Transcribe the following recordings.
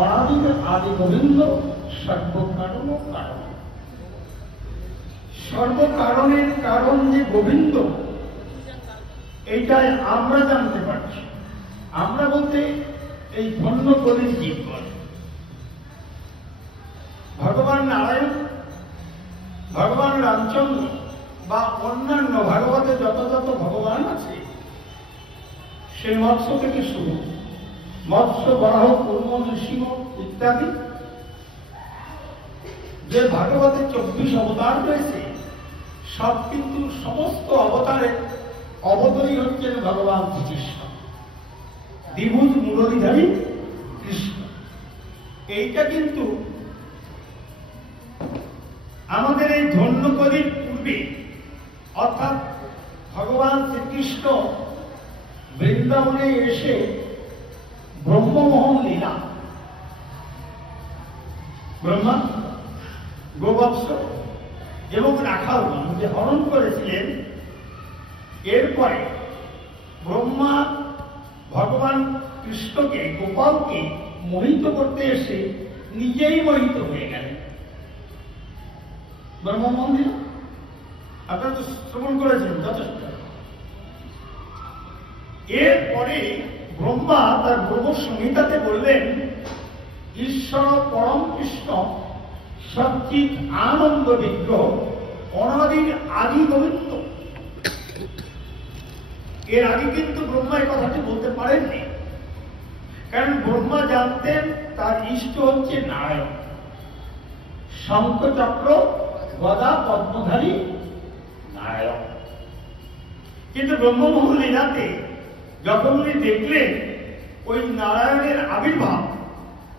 অনাদির আদি গোবিন্দ সর্বকারণ কারণ। সর্বকারণের কারণ যে গোবিন্দ, এইটাই আমরা জানতে পারছি। আমরা বলতে এই ধন্য কলির জীবগণ, ভগবান নারায়ণ, ভগবান রামচন্দ্র বা অন্যান্য ভাগবতে যত যত ভগবান আছে, সেই মৎস্য থেকে শুরু, মৎস্য, বরাহ, কুর্ম, নৃসিংহ ইত্যাদি যে ভাগবতে 24 অবতার রয়েছে, সব কিন্তু সমস্ত অবতারের অবতারই হচ্ছেন ভগবান শ্রীকৃষ্ণ, দ্বিভুজ মুরলীধারী কৃষ্ণ। এইটা কিন্তু আমাদের এই ধন্যকলির পূর্বে, অর্থাৎ ভগবান শ্রীকৃষ্ণ বৃন্দাবনে এসে ব্রহ্মমোহন লীলা, ব্রহ্মা, গোবৎস এবং রাখালগণ যে হরণ করেছিলেন, এরপরে ব্রহ্মা ভগবান কৃষ্ণকে, গোপালকে মোহিত করতে এসে নিজেই মোহিত হয়ে গেলেন। ব্রহ্ম মন্দির আপনারা তো শ্রবণ করেছেন যথেষ্ট। এরপরে ব্রহ্মা তার ব্রহ্ম সংহিতাতে বললেন, ঈশ্বর পরম কৃষ্ণ সচ্চিৎ আনন্দ বিগ্রহ অনাদির আদি গোবিন্দ। এর আগে কিন্তু ব্রহ্মা এই কথাটি বলতে পারেননি, কারণ ব্রহ্মা জানতেন তার ইষ্ট হচ্ছে নারায়ণ, শঙ্খ চক্র গদা পদ্মধারী নারায়ণ। কিন্তু ব্রহ্মমোহন লীলাতে যখন উনি দেখলেন ওই নারায়ণের আবির্ভাব,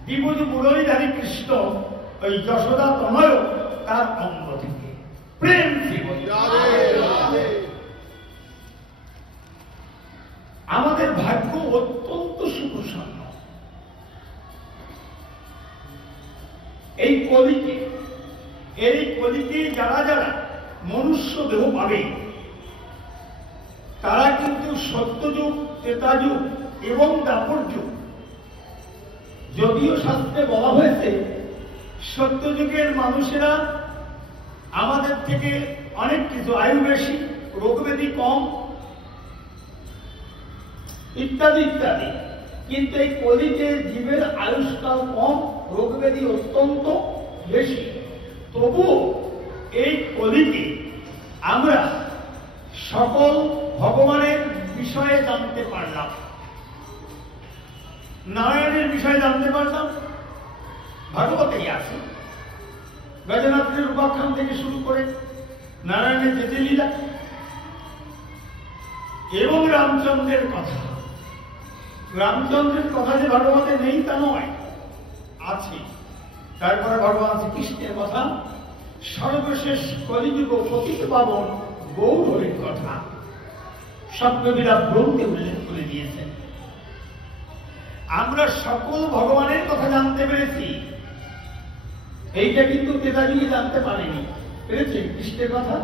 দ্বিভুজ মুরলীধারী কৃষ্ণ ওই যশোদা তনয় তার অঙ্গ থেকে, প্রেম আমাদের ভাগ্য অত্যন্ত সুপ্রসন্ন। এই কলিতে, এই কলিতে যারা যারা মনুষ্য দেহ পাবে, তারা কিন্তু সত্যযুগ, ত্রেতাযুগ এবং দ্বাপর যুগ, যদিও শাস্ত্রে বলা হয়েছে সত্যযুগের মানুষেরা আমাদের থেকে অনেক কিছু আয়ু বেশি, রোগব্যাধি কম ইত্যাদি ইত্যাদি, কিন্তু এই কলিতে জীবের আয়ুষ্কাল কম, রোগব্যাধি অত্যন্ত বেশি। তবুও এই কলিতে আমরা সকল ভগবানের বিষয়ে জানতে পারলাম, নারায়ণের বিষয়ে জানতে পারলাম। ভাগবতেই আছে, গজনাথের উপাখ্যান থেকে শুরু করে নারায়ণের যেতে লীলা এবং রামচন্দ্রের কথা। রামচন্দ্রের কথা যে ভাগবতে নেই তা নয়, আছে। তারপরে ভগবান শ্রীকৃষ্ণের কথা, সর্বশেষ কলিযুগ পতিত পাবন গৌরবের কথা সপ্তবিধা গ্রন্থে উল্লেখ করে দিয়েছেন। আমরা সকল ভগবানের কথা জানতে পেরেছি, এইটা কিন্তু ত্রেতাযুগে জানতে পারেনি, পেরেছে কৃষ্ণের কথা।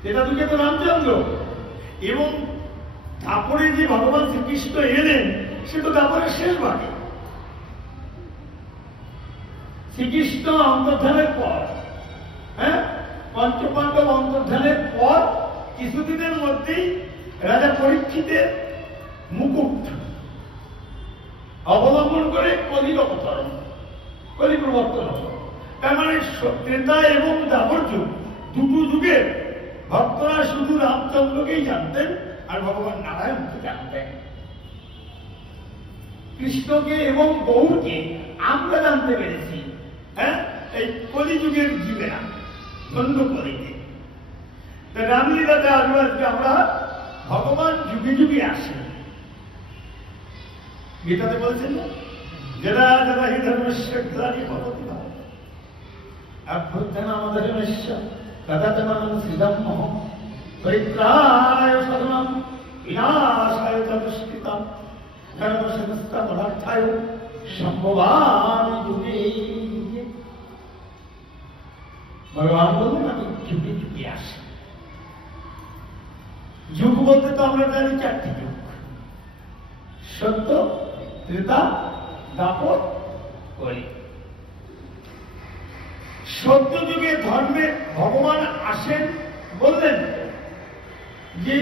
ত্রেতাযুগে তো রামচন্দ্র, এবং তারপরে যে ভগবান শ্রীকৃষ্ণ এলেন, সে তো তারপরে শেষ ভাগে। শ্রীকৃষ্ণ অন্তর্ধানের পর, পঞ্চপাণ্ডব অন্তর্ধানের পর কিছুদিনের মধ্যেই রাজা পরীক্ষিতের মুকুট অবলম্বন করে কলির অবতরণ, কলি প্রবর্তন হল। তার মানে ত্রেতা এবং দ্বাপর যুগ, দুটো যুগের ভক্তরা শুধু রামচন্দ্রকেই জানতেন আর ভগবান নারায়ণকে জানতেন। কৃষ্ণকে এবং গৌরকে আমরা জানতে পেরেছি এই কলিযুগের জীবেরা, ধন্য কলিতে। রামলীলাতে আসবো আজকে আমরা, ভগবান যুগে যুগে আসেন। গীতাতে বলছেন না, যারা যারা হি ধর্মস্য গ্লানি ভবতি ভারত অভ্যুত্থান ধর্মস্য তদাত্মনং শ্রীধম্মঃ পরিত্রাণায় সাধনাং বিনাশায় চ দুষ্কৃতাং ধর্মসংস্থ পদার্থায় সম্ভবামি যুগে যুগে। ভগবান বললেন আমি যুগে যুগে আসি। যুগ বলতে তো আমরা জানি চারটি যুগ, সত্য, ত্রেতা, দাপট করি। সত্যযুগে ধর্মে ভগবান আসেন বললেন যে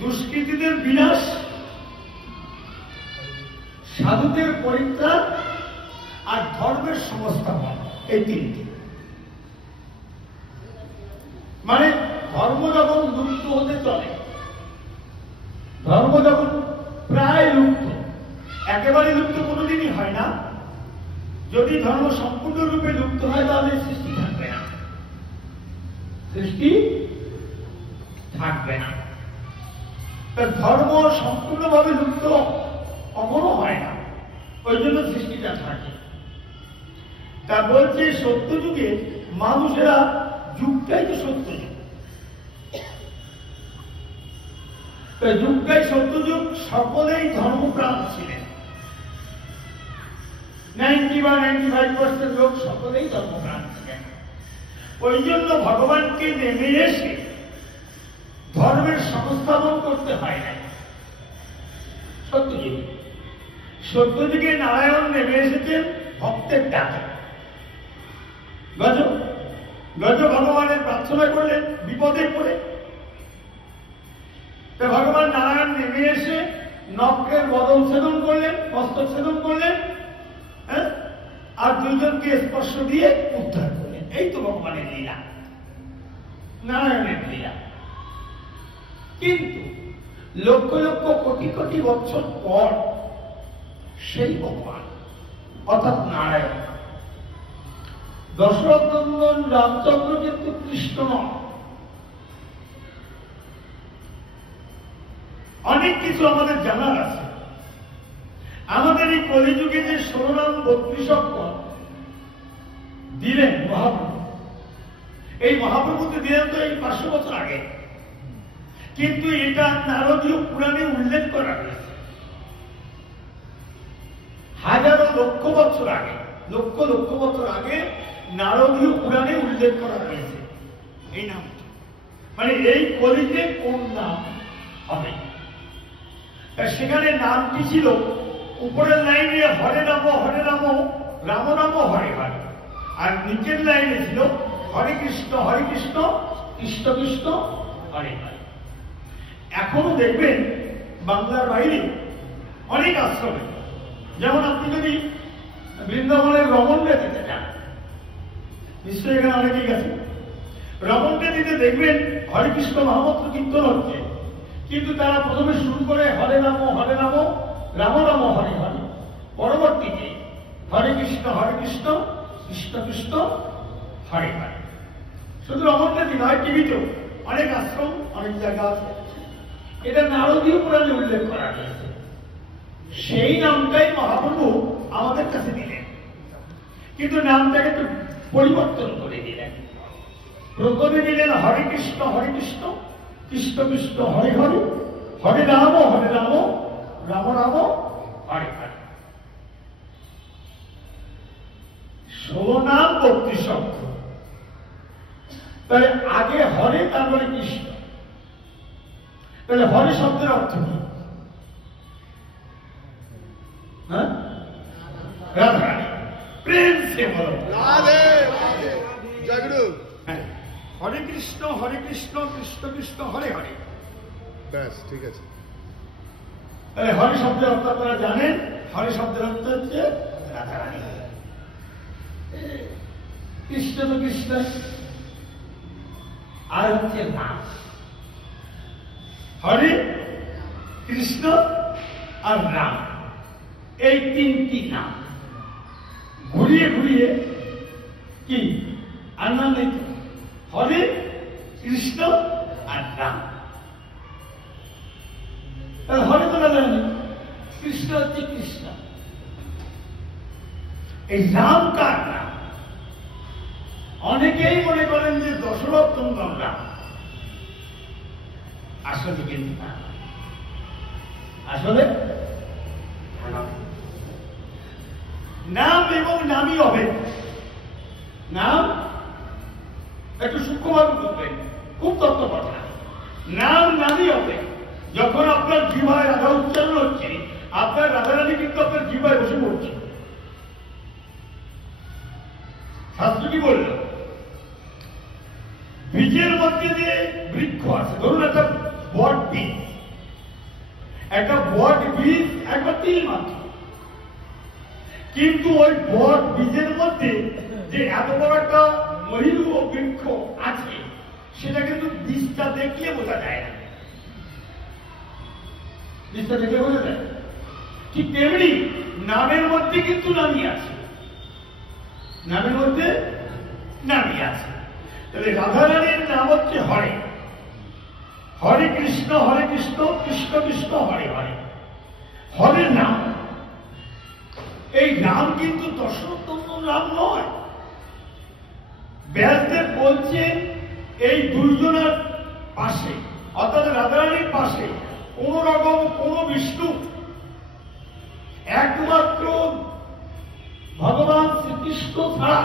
দুষ্কৃতীদের বিনাশ, সাধুদের পরিত্রাণ আর ধর্মের সংস্থাপন, এই তিনটি। মানে ধর্ম যখন লুপ্ত হতে চলে, ধর্ম যখন প্রায় লুপ্ত, একেবারে লুপ্ত কোনোদিনই হয় না। যদি ধর্ম সম্পূর্ণরূপে লুপ্ত হয় তাহলে সৃষ্টি থাকবে না, সৃষ্টি থাকবে না। ধর্ম সম্পূর্ণভাবে লুপ্ত কখনো হয় না, ওই জন্য সৃষ্টিটা থাকে। তা বলছে সত্যযুগে মানুষেরা, যুগটাই তো সত্যযুগ, যুগটাই সত্যযুগ, সকলেই ধর্মপ্রাণ ছিলেন। 90 বা 95% লোক সকলেই ধর্মপ্রাণ ছিলেন। ওই জন্য ভগবানকে নেমে এসে ধর্মের সংস্থাপন করতে হয় নাই। সত্যযুগে, সত্যযুগে নারায়ণ নেমে এসেছেন ভক্তের ডাকে। গজ ভগবানের প্রার্থনা করলেন বিপদে পড়ে, ভগবান নারায়ণ নেমে এসে নখের বদল ছেদন করলেন, মস্তক ছেদন করলেন, আর দুইজনকে স্পর্শ দিয়ে উদ্ধার করলেন। এই তো ভগবানের লীলা, নারায়ণের লীলা। কিন্তু লক্ষ লক্ষ কোটি কোটি বছর পর সেই ভগবান অর্থাৎ নারায়ণ, দশরথ নন্দন রামচন্দ্র কিন্তু কৃষ্ণ নয়। অনেক কিছু আমাদের জানার আছে। আমাদের এই কলিযুগে যে 16 নাম 32 অক্ষর দিলেন মহাপ্রভু, এই মহাপ্রভুকে দিলেন তো এই 500 বছর আগে, কিন্তু এটা নারদীয় পুরাণে উল্লেখ করা হয়েছে হাজারো লক্ষ বছর আগে, লক্ষ লক্ষ বছর আগে নারদীয় পুরাণে উল্লেখ করা হয়েছে এই নামটি। মানে এই কলিতে কোন নাম হবে, সেখানে নামটি ছিল উপরের লাইনে হরে রাম রাম রাম হরে হরে, আর নিচের লাইনে ছিল হরে কৃষ্ণ কৃষ্ণ কৃষ্ণ হরে হরে। এখনো দেখবেন বাংলার বাইরে অনেক আশ্রমে, যেমন আপনি যদি বৃন্দাবনের রমণটা দিতে যান, নিশ্চয়ই এখানে অনেকেই গেছে, রমণটা দিতে দেখবেন হরে কৃষ্ণ মহামন্ত্র কীর্তন হচ্ছে, কিন্তু তারা প্রথমে শুরু করে হরে রাম রাম রাম হরে হরে, পরবর্তীতে হরে কৃষ্ণ কৃষ্ণ কৃষ্ণ হরে হরে। শুধু রমণটাতি নয়, টিভিতেও অনেক আশ্রম অনেক জায়গা আছে, এটা নারদীয় পুরাণে উল্লেখ করা হয়েছে। সেই নামটাই মহাপ্রভু আমাদের কাছে দিলেন, কিন্তু নামটাকে একটু পরিবর্তন করে দিলেন। প্রথমে দিলেন হরে কৃষ্ণ কৃষ্ণ কৃষ্ণ হরে হরে, হরে রাম রাম রাম হরে হরে। 16 নাম 32 অক্ষর। তাহলে আগে হরে, তারপরে কৃষ্ণ। তাহলে হরে শব্দের অর্থ কি? রাধারানী, প্রেম সে বলো রাধে রাধে জয়গুরু। হরে কৃষ্ণ কৃষ্ণ কৃষ্ণ হরে হরে, ব্যাস ঠিক আছে। তাহলে হরে শব্দের অর্থ আপনারা জানেন, হরে শব্দের অর্থ হচ্ছে রাধারানী। কৃষ্ণ তো কৃষ্ণ, আর হচ্ছে নাম, হরে কৃষ্ণ আর রাম, এই তিনটি নাম ঘুরিয়ে ঘুরিয়ে কি আর নাম নেই, হরে কৃষ্ণ আর রাম। হরে তো রাধারানী, কৃষ্ণ হচ্ছে কৃষ্ণ, এই রাম কার নাম? অনেকেই মনে করেন যে দশরথ নন্দন রাম, আসলে কিন্তু না, আসলে নাম এবং নামই হবে। নাম একটু সূক্ষ্মভাবে বুঝবেন, খুব তত্ত্ব কথা। নাম নামই হবে। যখন আপনার জিভায় রাধা উচ্চারণ হচ্ছে, আপনার রাধারানী কিন্তু আপনার জিভায় বসে পড়ছে, মধ্যে যে বৃক্ষ আছে, ধরুন একটা বট বীজ, একটা বট বীজ একবার তিল মাত্র, কিন্তু ওই বট বীজের মধ্যে যে এত বড় একটা মহিরু বৃক্ষ আছে সেটা কিন্তু বীজটা দেখলে বোঝা যায় না। বীজটা দেখলে বোঝা যায়। ঠিক তেমনি নামের মধ্যে কিন্তু নামই আছে, নামের মধ্যে নামই আছে। তাহলে রাধারানীর নাম হচ্ছে হরে, হরে কৃষ্ণ কৃষ্ণ কৃষ্ণ হরে হরে, হরের নাম। এই নাম কিন্তু দশরথ নাম নয়। ব্যাসদেব বলছেন এই দুইজনের পাশে অর্থাৎ রাধারানীর পাশে কোন রকম কোন বিষ্ণু, একমাত্র ভগবান শ্রীকৃষ্ণ ছাড়া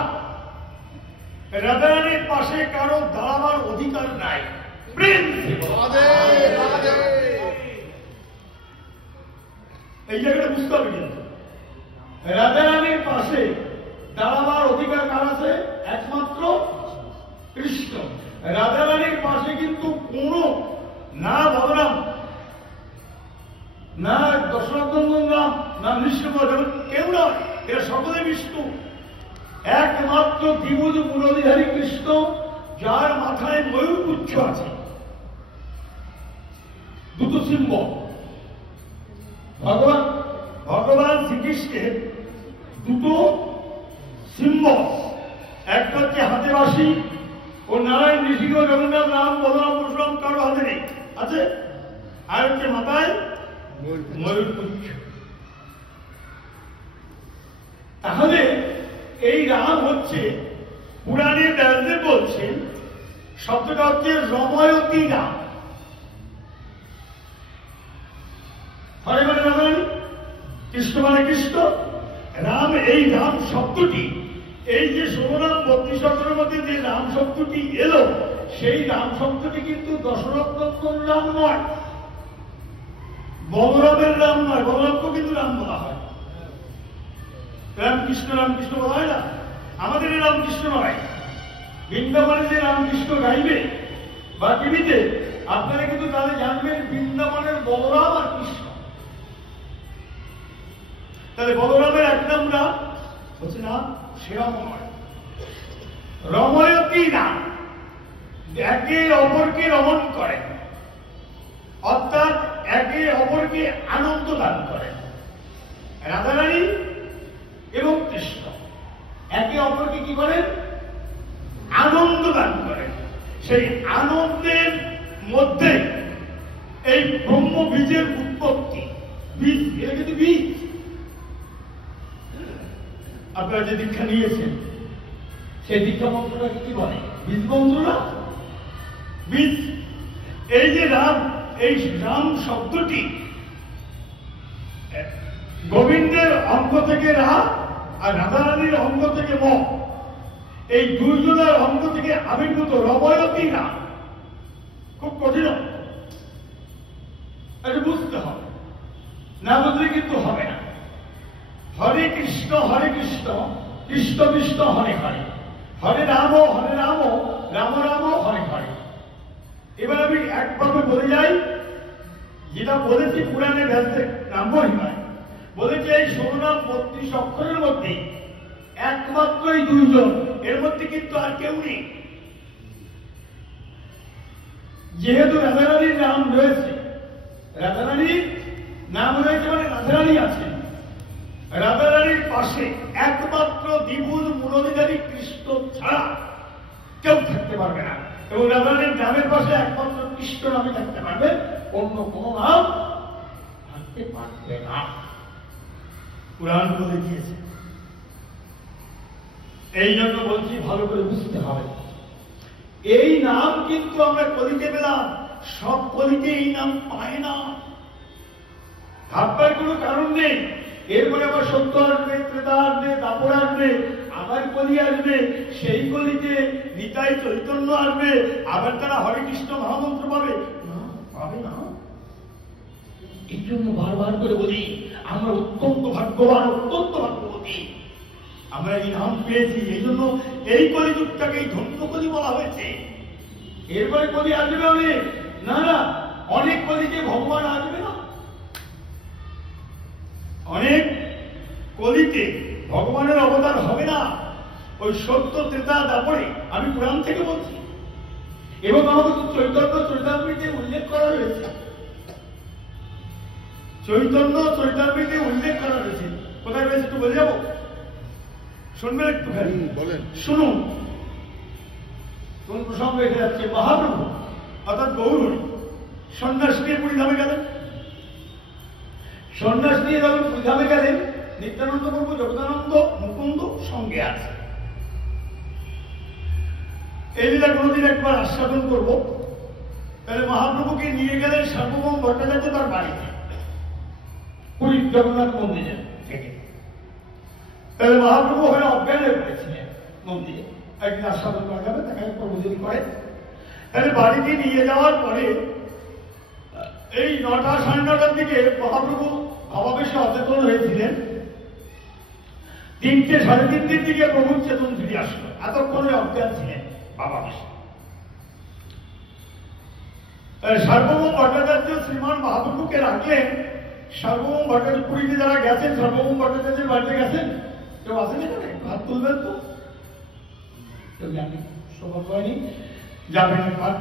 রাধারানীর পাশে কারো দাঁড়াবার অধিকার নাই। এই জায়গাটা বুঝতে হবে কিন্তু রাধারানীর পাশে দাঁড়াবার অধিকার কার আছে? একমাত্র কৃষ্ণ। রাধারানীর পাশে কিন্তু কোন না ভগবান, না দশরথনন্দন রাম, না নৃসিংহ, কেউ নয়, এরা সকলে বিষ্ণু। একমাত্র দ্বিভুজ মুরলীধারী কৃষ্ণ, যার মাথায় ময়ূরপুচ্ছ আছে, দুটো সিম্বল। ভগবান শ্রীকৃষ্ণের দুটো সিম্বল, একটা হচ্ছে হাতে বাসি, ও নারায়ণ, নৃসিংহ, জগন্নাথ, রাম, বলরাম, পরশুরাম কারো হাতে নেই, আছে, আর হচ্ছে মাথায় ময়ূরপুচ্ছ। তাহলে এই রাম হচ্ছে, পুরাণে ব্যাসদেব বলছেন শব্দটা হচ্ছে রময়তী রাম। হরে মানে রামায়ণ, কৃষ্ণ মানে কৃষ্ণ, রাম। এই রাম শব্দটি, এই যে 16 নাম 32 অক্ষরের মধ্যে যে রাম শব্দটি এলো, সেই রাম শব্দটি কিন্তু দশরথ নন্দন রাম নয়, বলরামের রাম নয়। বলরামকেও কিন্তু রাম বলা হয়, রামকৃষ্ণ বলা হয় না। আমাদের রামকৃষ্ণ নয়। বৃন্দাবনে যে রামকৃষ্ণ গাইবে বা টিভিতে, আপনারা কিন্তু তাহলে জানবেন বৃন্দাবনের বলরাম আর কৃষ্ণ। তাহলে বলরামের এক নাম রাম হচ্ছে না, সেরাম নয়, রময়তী রাম। একে অপরকে রমণ করেন, অর্থাৎ একে অপরকে আনন্দ দান করেন। রাধারানী এবং কৃষ্ণ একে অপরকে কি করেন? আনন্দ দান করেন। সেই আনন্দের মধ্যে এই ব্রহ্ম বীজের উৎপত্তি। বীজ, এটা কিন্তু বীজ। আপনারা যে দীক্ষা নিয়েছেন সেই দীক্ষা মন্ত্রটাকে কি বলে? বীজ মন্ত্র না? বীজ। এই যে রাম, এই রাম শব্দটি গোবিন্দের অঙ্গ থেকে রা আর রাধারানীর অঙ্গ থেকে ম, এই দুইজনের অঙ্গ থেকে আবির্ভূত রময়তী রাম। খুব কঠিন, এটা বুঝতে হবে, না বুঝলে কিন্তু হবে না। হরে কৃষ্ণ কৃষ্ণ কৃষ্ণ হরে হরে, হরে রাম রাম রাম হরে হরে। এবার আমি একভাবে বলে যাই, যেটা বলেছি পুরাণে ব্যাসদেব নাম মহিমায় বলেছে, এই 16 নাম 32 অক্ষরের মধ্যে একমাত্র এই দুইজন, এর মধ্যে কিন্তু আর কেউ নেই। যেহেতু রাধারানীর নাম রয়েছে, রাধারানীর নাম রয়েছে মানে রাধারানী আছে, রাধারানীর পাশে একমাত্র দ্বিভুজ মুরলীধারী কৃষ্ণ ছাড়া কেউ থাকতে পারবে না। এবং রাধারানীর নামের পাশে একমাত্র কৃষ্ণ নামে থাকতে পারবে, অন্য কোন নাম থাকতে পারবে না। পুরাণ বলে দিয়েছে। এই জন্য বলছি ভালো করে বুঝতে হবে। এই নাম কিন্তু আমরা কলিতে পেলাম, সব কলিতে এই নাম পায় না, ভাববার কোনো কারণ নেই। এরপরে আবার সত্য আসবে, ত্রেতা আসবে, দাপর আসবে, আবার কলি আসবে, সেই কলিতে নিতাই চৈতন্য আসবে, আবার তারা হরে কৃষ্ণ মহামন্ত্র পাবে না, পাবে না। এই জন্য বারবার করে বলি, আমরা অত্যন্ত ভাগ্যবান, অত্যন্ত ভাগ্যবতী, আমরা এই নাম পেয়েছি। এই জন্য এই কলিযুগটাকে ধন্য কলি বলা হয়েছে। এরপরে কলি আসবে অনেক, না না, অনেক কলিতে ভগবান আসবে না, অনেক কলিতে ভগবানের অবতার হবে না। ওই সত্য ত্রেতা দাপরে আমি পুরাণ থেকে বলছি, এবং আমাদের চৈতন্য চরিতামৃতে উল্লেখ করা হয়েছে, চৈতন্য চরিতামৃতে উল্লেখ করা হয়েছে। কোথায় রয়েছে একটু বলে যাবো, শুনবেন একটুখানি? বলেন। শুনুন কোন প্রসঙ্গ এসে যাচ্ছে। মহাপ্রভু অর্থাৎ গৌর সন্ন্যাস নিয়ে পুরীধামে গেলেন, সন্ন্যাস নিয়ে যখন পুরীধামে গেলেন, নিত্যানন্দ প্রভু জগদানন্দ মুকুন্দ সঙ্গে আছে। এই লীলা কোনোদিন একবার আস্বাদন করবো। তাহলে মহাপ্রভুকে নিয়ে গেলেন সার্বভৌম ভট্টাচার্য তার বাড়িতে, পুরী জগন্নাথ মন্দিরে থেকে। তাহলে মহাপ্রভু হয়ে অজ্ঞান হয়ে পড়েছিলেন মন্দিরে, একদিন আস্বাদন করা যাবে, তাকে প্রভু যদি করে। তাহলে বাড়িতে নিয়ে যাওয়ার পরে এই 9টা সাড়ে 9টার দিকে মহাপ্রভু ভাবাবেশে অচেতন হয়েছিলেন। 3টে সাড়ে 3টের দিকে প্রভু চেতন ফিরে আসলো, এতক্ষণে অজ্ঞান ছিলেন ভাবাবেশে। সার্বভৌম ভট্টাচার্য শ্রীমান মহাপ্রভুকে রাখলেন। সার্বভৌম ভট্টাচার্য পুরীতে যারা গেছেন, সার্বভৌম ভট্টাচার্যের বাড়িতে গেছেন, কেউ আসেন এখানে? হাত তুলবেন তো, কেউ জানি সৌভাগ্য হয়নি, যাবেন একবার,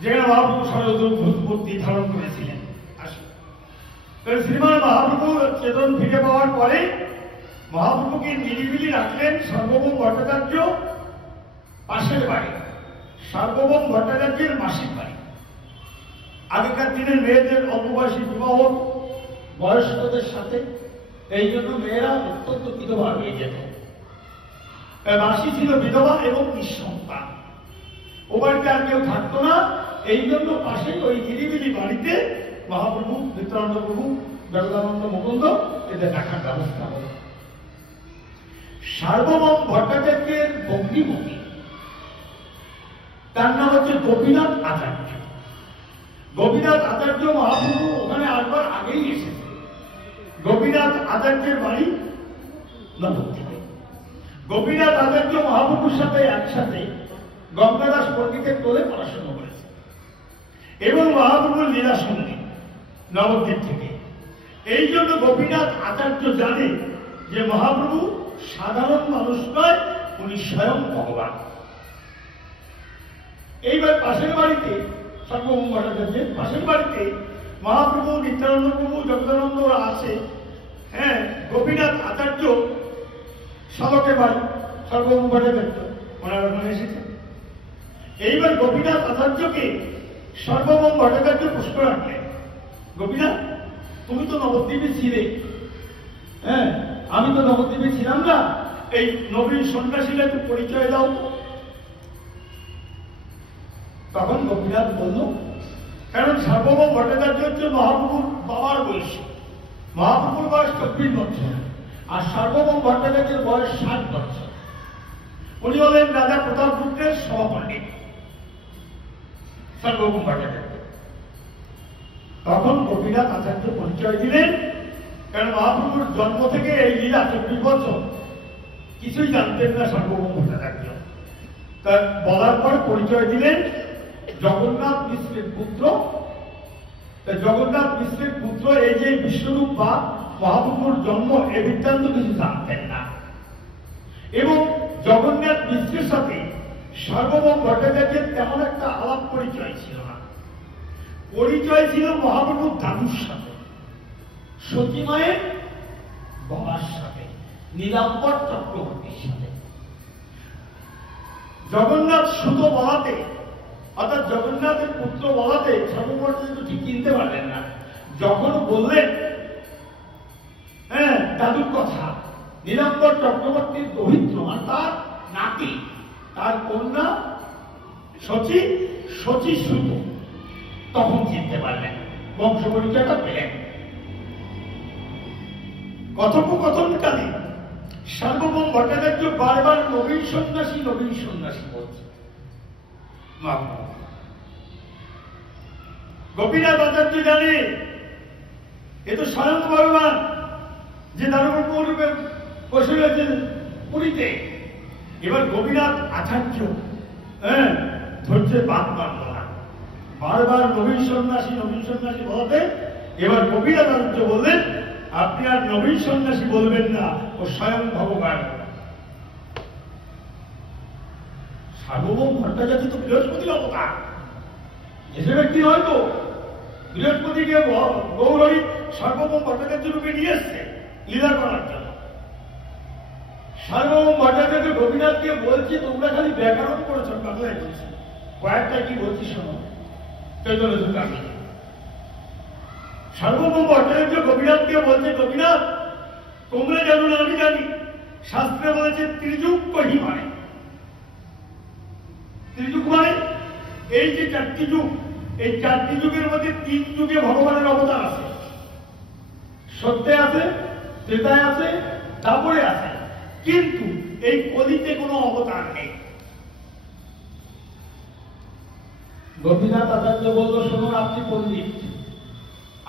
যেখানে মহাপ্রভু সরস্বতী ধারণ করেছিলেন। আসুন। শ্রীমান মহাপ্রভু চেতন ফিরে পাওয়ার পরে মহাপ্রভুকে নিরিবিলি রাখলেন সার্বভৌম ভট্টাচার্য পাশের বাড়ি, সার্বভৌম ভট্টাচার্যের মাসির বাড়ি। আগেকার দিনের মেয়েদের অল্পবয়সী বিবাহ বয়স্কদের সাথে, এই জন্য মেয়েরা অত্যন্ত বিধবা হয়ে যেত। মাসি ছিল বিধবা এবং নিঃসন্তান, ও বাড়িতে আর কেউ থাকতো না। এই জন্য পাশে ওই নিরিবিলি বাড়িতে মহাপ্রভু, নিত্যানন্দ প্রভু, জগদানন্দ মুকুন্দ এদের রাখার ব্যবস্থা হল। সার্বভৌম ভট্টাচার্যের ভগ্নিপতি, তার নাম হচ্ছে গোপীনাথ আচার্য। গোপীনাথ আচার্য মহাপ্রভু ওখানে আসবার আগেই এসেছে। গোপীনাথ আচার্যের বাড়ি নবদ্বীপে। গোপীনাথ আচার্য মহাপ্রভুর সাথে একসাথে গঙ্গাদাস পণ্ডিতের তোলে পড়াশোনা করেছে এবং মহাপ্রভুর লীলা শুনলেন নবদ্বীপ থেকে। এই জন্য গোপীনাথ আচার্য জানে যে মহাপ্রভু সাধারণ মানুষ নয়, উনি স্বয়ং ভগবান। এইবার পাশের বাড়িতে, সার্বভৌম ভট্টাচার্যের পাশের বাড়িতে মহাপ্রভু, নিত্যানন্দ প্রভু, জগদানন্দ আছে। হ্যাঁ, গোপীনাথ আচার্য শালকের বাড়ি, সার্বভৌম ভট্টাচার্য ওনারা ওখানে এসেছেন। এইবার গোপীনাথ আচার্যকে সার্বভৌম ভট্টাচার্য প্রশ্ন রাখলেন, গোপীনাথ তুমি তো নবদ্বীপে ছিলে, হ্যাঁ আমি তো নবদ্বীপে ছিলাম না, এই নবীন সন্ন্যাসীরা একটু পরিচয় দাও। তখন গোপীনাথ বলল, কারণ সার্বভৌম ভট্টাচার্য হচ্ছে মহাপ্রভুর বাবার বয়স, মহাপ্রভুর বয়স 24 বছর, আর সার্বভৌম ভট্টাচার্যের বয়স 60 বছর। উনি হলেন রাজা প্রতাপরুদ্রের সহপণ্ডিত সার্বভৌম ভট্টাচার্য। তখন গোপীনাথ আচার্য পরিচয় দিলেন, কারণ মহাপ্রভুর জন্ম থেকে এই লীলা 24 বছর কিছুই জানতেন না সার্বভৌম ভট্টাচার্য। তার বলার পর পরিচয় দিলেন জগন্নাথ মিশ্রের পুত্র। জগন্নাথ মিশ্রের পুত্র, এই যে বিশ্বরূপ বা মহাপ্রভুর জন্ম, এ বৃত্তান্ত কিছু জানতেন না। এবং জগন্নাথ মিশ্রের সাথে সার্বভৌম ভট্টাচার্যের তেমন একটা আলাপ পরিচয় ছিল না। পরিচয় ছিল মহাপ্রভুর দাদুর সাথে, সতী মায়ের বাবার সাথে, নীলাম্বর চক্রবর্তীর সাথে। জগন্নাথ সুত বলাতে, অর্থাৎ জগন্নাথের পুত্র বলাতে সার্বভৌম ভট্টাচার্য ঠিক চিনতে পারলেন না। যখন বললেন হ্যাঁ দাদুর কথা, নীলাম্বর চক্রবর্তীর দরিদ্র, আর তার নাতি, তার কন্যা শচী, শচী সুত, তখন চিনতে পারলেন, বংশ পরিচয়টা পেলেন। কথোপকথনকালে সার্বভৌম ভট্টাচার্য বারবার নবীন সন্ন্যাসী, নবীন সন্ন্যাসী বলছে। গোপীনাথ আচার্য জানে এ তো স্বয়ং ভগবান, যে দারুণ রূপে বসে রয়েছেন পুরীতে। এবার গোপীনাথ আচার্য ধৈর্যের বাদ মানল না। বারবার নবীন সন্ন্যাসী বলতে এবার গোপীনাথাচার্য বললেন, আপনি আর নবীন সন্ন্যাসী বলবেন না, ও স্বয়ং ভগবান। সার্বভৌম ভট্টাচার্য তো বৃহস্পতির অবতার, এসে ব্যক্তি নয় তো। বৃহস্পতিকে গৌরহরি সার্বভৌম ভট্টাচার্য রূপে নিয়ে এসছে লীলা করার জন্য। সার্বভৌম ভট্টাচার্য গোপীনাথকে বলছে, তোমরা খালি ব্যাকরণ করেছ, বাংলায় বলছি, কয়েকটা কি বলছি শোনো। চৈতন্য সুকামি সার্বভৌম ভট্টাচার্য গোপীনাথকে বলছে, গোপীনাথ তোমরা জানো না আমি জানি, শাস্ত্রে বলেছে ত্রিযুগ কহি মানে। ত্রিযুগ মানে এই যে চারটি যুগ, এই চারটি যুগের মধ্যে 3 যুগে ভগবানের অবতার আছে। সত্যে আছে, ত্রেতায় আছে, তারপরে আছে, কিন্তু এই কলিতে কোনো অবতার নেই। গোপীনাথ আচার্য বলল, শুনুন আপনি পণ্ডিত,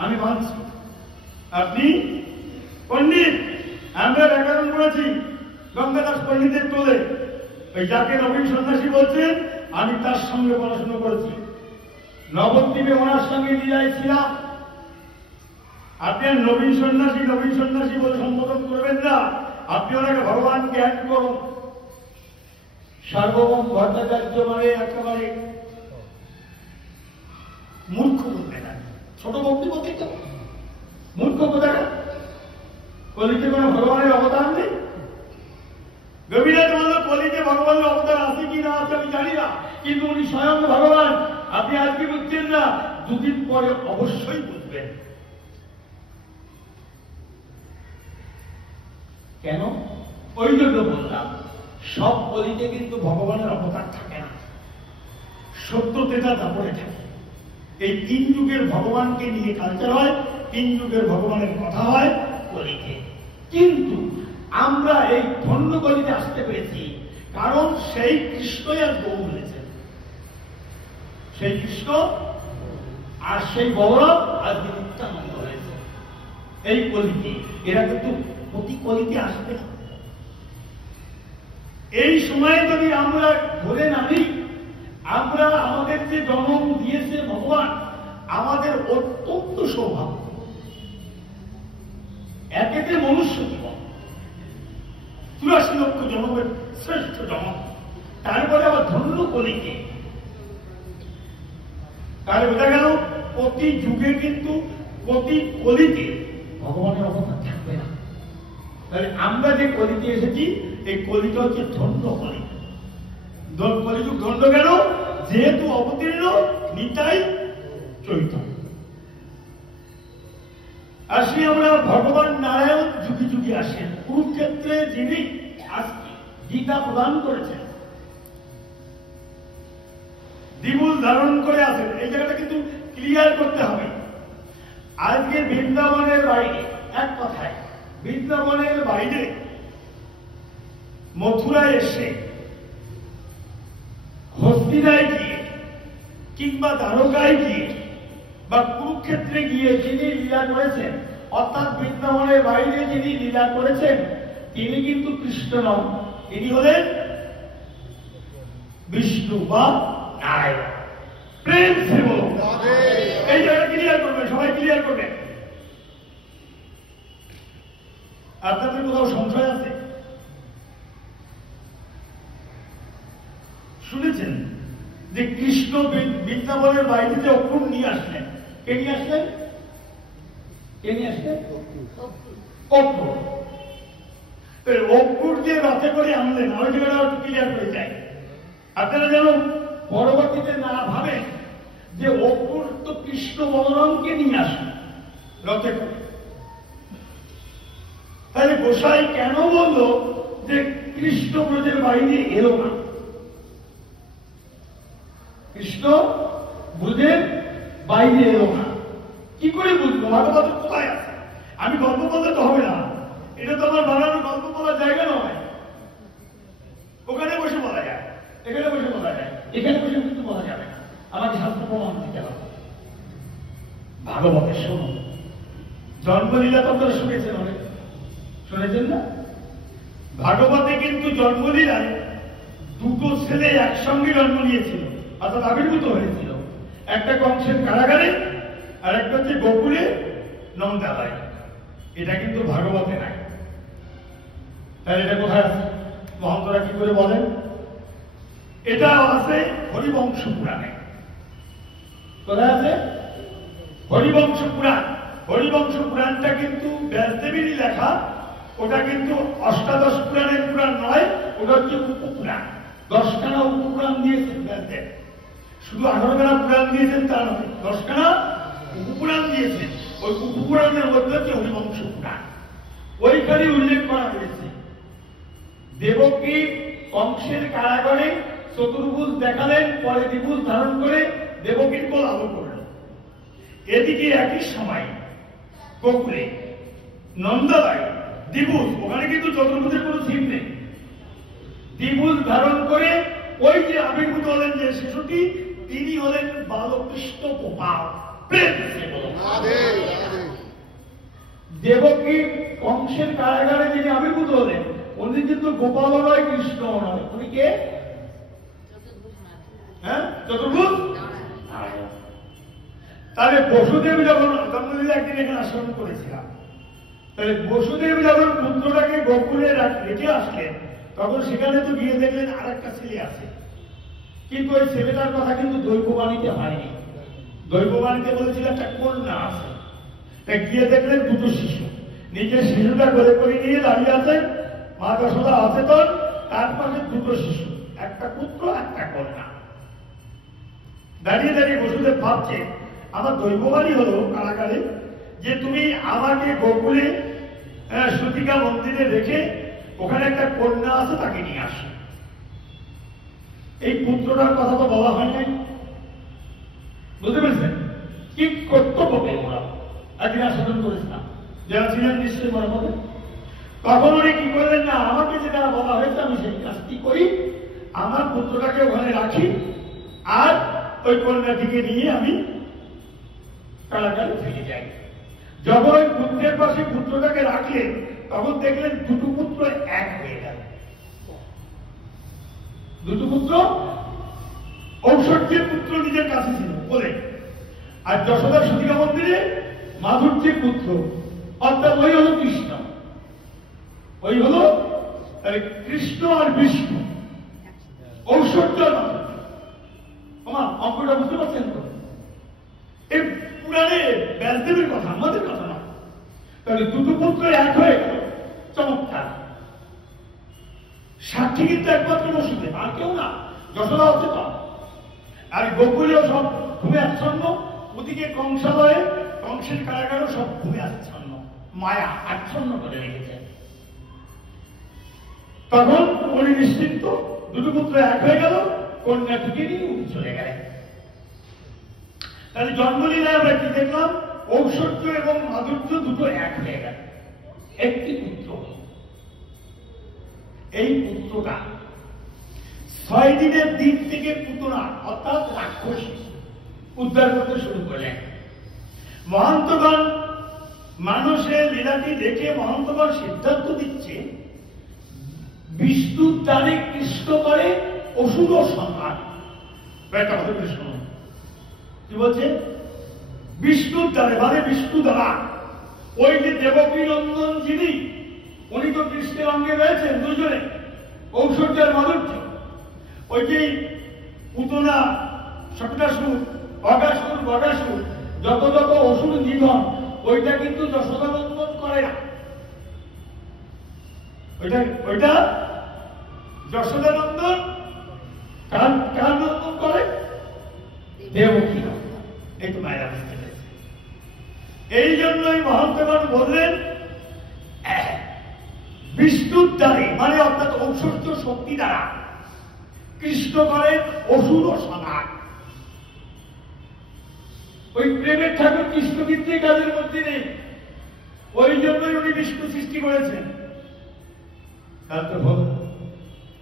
আমি মানছি আপনি পণ্ডিত, আমরা ব্যাকরণ করেছি গঙ্গাদাস পণ্ডিতের টোলে। ওই যাকে নবীন সন্ন্যাসী বলছেন, আমি তার সঙ্গে পড়াশোনা করেছি, নবদ্বীপে ওনার সঙ্গে লীলায় ছিলাম। আপনি নবীন সন্ন্যাসী বলে সম্বোধন করবেন না, আপনি ওনাকে ভগবান জ্ঞান করুন। সার্বভৌম ভট্টাচার্য মানে একেবারে মূর্খ বলতে না, ছোট ভক্তি বলতে তো মূর্খ কোথায়। কলিতে কোনো ভগবানের অবদান নেই। গোপীনাথ বলল, কলিতে ভগবানের অবদান আছে কি না আছে আমি জানি না, কিন্তু উনি স্বয়ং ভগবান। আপনি আজকে বুঝছেন না, দুদিন পরে অবশ্যই বুঝবেন। কেন? ওই জন্য বললাম, সব কলিতে কিন্তু ভগবানের অবতার থাকে না, সত্য ত্রেতা তারপরে থাকে। এই 3 যুগের ভগবানকে নিয়ে কালচার হয়, 3 যুগের ভগবানের কথা হয় কলিতে। কিন্তু আমরা এই ধন্য কলিতে আসতে পেরেছি, কারণ সেই কৃষ্ণই আজ গৌ বলেছেন, সেই কৃষ্ণ আর সেই বলরাম আজকে নিত্যানন্দ হয়েছে এই কলিতে। এরা কিন্তু প্রতি কলিতে আসবে না। এই সময়ে যদি আমরা ধরে নামি, আমরা আমাদের যে জন্ম দিয়েছে ভগবান, আমাদের অত্যন্ত সৌভাগ্য। একেতে মনুষ্য জীবন, 84 লক্ষ জন্মের শ্রেষ্ঠ জন্ম, তারপরে আবার ধন্য কলিকে। তাহলে বোঝা গেল, প্রতি যুগে কিন্তু প্রতি কলিতে ভগবানের অবতার থাকবে না। তাহলে আমরা যে কলিতে এসেছি, এই কলিটা হচ্ছে ধন্য কলি। কলিযুগ ধন্য কেন? যেহেতু অবতীর্ণ নিতাই চৈতন্য। আসি আমরা ভগবান নারায়ণ যুগে যুগে আসেন। কুরুক্ষেত্রে যিনি আজকে গীতা প্রদান করেছেন, দ্বিমূল ধারণ করে আসেন, এই জায়গাটা কিন্তু ক্লিয়ার করতে হবে। আজকে বৃন্দাবনের বাইরে, এক কথায় বৃন্দাবনের বাইরে মথুরায় এসে, হস্তিনায় গিয়ে, কিংবা দ্বারকায় গিয়ে, বা কুরুক্ষেত্রে গিয়ে যিনি লীলা করেছেন, অর্থাৎ বৃন্দাবনের বাইরে যিনি লীলা করেছেন, তিনি কিন্তু কৃষ্ণ নন, তিনি হলেন বিষ্ণু বা নারায়ণ। প্রেম সে বলো, এই জায়গাটা ক্লিয়ার করবে, সবাই ক্লিয়ার করবে। আপনাদের কোথাও সংশয় আছে? শুনেছেন যে কৃষ্ণ বৃন্দাবনের বাইরে অক্রুর নিয়ে আসলেন? কে নিয়ে আসলেন? অক্রুর। অক্রুর যে রথে করে আনলেন, ওই জায়গাটা একটু ক্লিয়ার করে যায়। আপনারা যেন পরবর্তীতে না ভাবেন যে অক্রুর তো কৃষ্ণ বলরামকে নিয়ে আসলেন রথে করে। তাহলে গোসাই কেন বলল যে কৃষ্ণ ব্রজের বাইরে এলো না? কৃষ্ণ ব্রজের বাইরে এলো না, কি করে বুঝবো? ভাগবত কোথায় আছে? আমি গল্প বলতে তো হবে না, এটা তো আমার বানানো গল্প বলার জায়গা নয়। ওখানে বসে বলা যায়, এখানে বসে বলা যায়, এখানে বসে কিন্তু বলা যাবে না, আমাকে শাস্ত্র প্রমাণ দিতে হবে। ভাগবতের শুনুন, জন্মলীলা তো আপনারা শুনেছেন, অনেক শুনেছেন না? ভাগবতে কিন্তু জন্মলীলায় 2 ছেলে একসঙ্গে জন্ম নিয়েছিল। অর্থাৎ আবির্ভূত হয়েছিল। একটা কংসের কারাগারে আর একটা হচ্ছে গোকুলে নন্দালয়। এটা কিন্তু ভাগবতে নাই। তাহলে এটা কোথায় আছে? মহন্তরা কি করে বলেন? এটা আছে হরিবংশ পুরাণে। কোথায় আছে? হরিবংশ পুরাণ। হরিবংশ পুরাণটা কিন্তু ব্যাসদেবীরই লেখা। ওটা কিন্তু অষ্টাদশ পুরাণের পুরাণ নয়, ওটা হচ্ছে উপপুরাণ। 10খানা উপপুরাণ দিয়েছেন ব্যাসদেব। শুধু 18খানা পুরাণ দিয়েছেন তা নয়, 10খানা উপপুরাণ দিয়েছেন। ওই উপপুরাণের মধ্যে হচ্ছে হরিবংশ পুরাণ। ওইখানে উল্লেখ করা হয়েছে দেবকী কংসের কারাগারে চতুর্ভুজ দেখালেন, পরে দ্বিভুজ ধারণ করে দেবকীর কোল আলো করলেন। এদিকে একই সময় গোকুলে নন্দালয় দ্বিভুজ, ওখানে কিন্তু চতুর্ভুজের কোনো থিম নেই, দ্বিভুজ ধারণ করে ওই যে আবির্ভূত হলেন যে শিশুটি, তিনি হলেন বালকৃষ্ণ গোপাল। দেবকী কংসের কারাগারে যিনি আবির্ভূত হলেন উনি কিন্তু গোপাল নয়, কৃষ্ণ নয়। উনি কে? হ্যাঁ, চতুর্ভুজ। তাহলে বসুদেব যখন জন্মদিনে একদিন এখানে আশ্রম করেছিলাম, তাহলে বসুদেব যখন পুত্রটাকে গোকুলে রেখে আসলেন, তখন সেখানে তো গিয়ে দেখলেন আর একটা ছেলে আছে, কিন্তু ওই ছেলেটার কথা কিন্তু দৈববাণীতে হয়নি। দৈববাণীতে বলেছিল একটা কন্যা আছে। তাই গিয়ে দেখলেন দুটো শিশু, নিজের শিশুটা কোলে করে নিয়ে দাঁড়িয়ে আছেন, মা যশোদা অচেতন, তার পাশে দুটো শিশু, একটা পুত্র একটা কন্যা। দাঁড়িয়ে দাঁড়িয়ে বসুদেব ভাবছে আমার দৈববাণী হলো কারাগারে যে তুমি আমাকে গোকুলে সুতিকা মন্দিরে রেখে ওখানে একটা কন্যা আছে তাকে নিয়ে আসো। এই পুত্রটার কথা তো বলা হয় নাই, বুঝতে পেরেছেন? কি কর্তব্য পেয়ে ওরা একদিন আস্বাদন করেছিলাম, যারা ছিলেন নিশ্চয়ই মনে হবে। তখন উনি কি করলেন না, আমাকে যেটা বলা হয়েছে আমি সেই কাজটি করি, আমার পুত্রটাকে ওখানে রাখি আর ওই কন্যাটিকে নিয়ে আমি কারাগারে ফিরে যাই। যখন ওই পুত্রের পাশে পুত্রটাকে রাখলেন তখন দেখলেন দুটো পুত্র এক হয়ে গেল। দুটো পুত্র, ঔষধের পুত্র নিজের কাছে ছিল বলে, আর যশোদা সুতিকা মন্দিরে মাধুর্যের পুত্র, অর্থাৎ ওই হলো কৃষ্ণ। ওই হলো কৃষ্ণ আর বিষ্ণু, ঔষধ। আমার অঙ্কটা বুঝতে পারছেন তো? এই পুরাণে ব্যাসদেবের কথা, আমাদের কথা না। তাহলে দুটো পুত্র এক হয়ে গেল, চমৎকার। সাক্ষী কিন্তু একমাত্র বসুদেব, আর কেউ না। যশোদা হচ্ছে তো, আর গোকুলেও সব ঘুমে আচ্ছন্ন, ওদিকে কংসালয়ে কংসের কারাগারও সব ঘুমে আচ্ছন্ন, মায়া আচ্ছন্ন করে রেখেছে। তখন উনি নিশ্চিন্ত, দুটো পুত্র এক হয়ে গেল, কন্যাটিকে নিয়ে উনি চলে গেলেন। তাহলে জন্মলীলায় আমরা কি দেখলাম? ঔষধ এবং মাধুর্য দুটো এক হয়ে গেল, একটি পুত্র। এই পুত্রটা 6 দিনের দিন থেকে পুতনা অর্থাৎ রাক্ষসী উদ্ধার করতে শুরু করলেন। মহন্তগণ মানুষের লীলাটি দেখে মহন্তগণ সিদ্ধান্ত দিচ্ছে বিষ্ণুর দ্বারে কৃষ্ণ করে অসুর সংহার। কি বলছে? বিষ্ণুর দ্বারে মানে বিষ্ণু দ্বারা। ওই যে দেবকী নন্দন যিনি, উনি তো কৃষ্ণের অঙ্গে রয়েছেন দুজনে, ঔষধের মাধুর্য। ওই যে পুতনা সপ্তাসুর, অগাসুর, বগাসুর, যত যত অসুর নিধন, ওইটা কিন্তু যশোদা নন্দন করে না। ওইটা যশোদা নন্দন কার নন্দন করে? দেবকী নন্দন। এই তো মায়েরা বুঝতে পেরেছে। এই জন্যই মহন্তগণ বললেন বিষ্ণুর দ্বারে মানে অর্থাৎ ঔষধ শক্তি দ্বারা কৃষ্ণ করেন অসুর সংহার। ওই প্রেমের ঠাকুর কৃষ্ণ ভিত্তিক কাজের মধ্যে নেই, ওই জন্যই উনি বিষ্ণু সৃষ্টি করেছেন।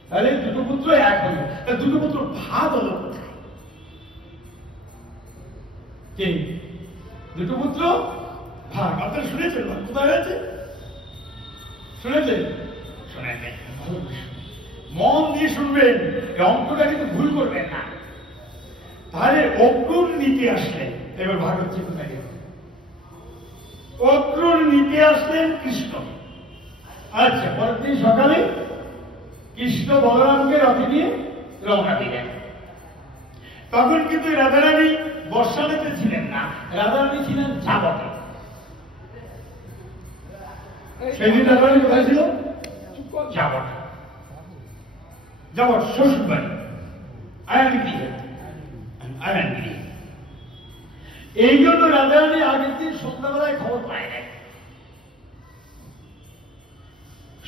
তাহলে দুটো পুত্র এক হল, দুটো পুত্র ভাগ হলো কোথায়? কে? দুটো পুত্র ভাগ আপনারা শুনেছেন? কোথায় হয়েছে শুনেছেন? শুনেছেন, মন দিয়ে শুনবেন, অঙ্কটা কিন্তু ভুল করবেন না। তাহলে অক্রুর নিতে আসলেন। এবার ভাগ হচ্ছে কোথায়? অক্রুর নিতে আসলেন কৃষ্ণ। আচ্ছা, পরের দিন সকালে কৃষ্ণ বলরামকে রথে নিয়ে রওনা দিলেন। তখন কিন্তু রাধারানী বর্ষালেতে ছিলেন না, রাধারানী ছিলেন ঝাবটে। সেদিন রাধারানী কোথায় ছিল? ঝাবট, ঝাবট শ্বশুর বাড়ি আয়ানগিরি। এই জন্য রাধারানী আগের দিন সন্ধ্যাবেলায় খবর পায় না।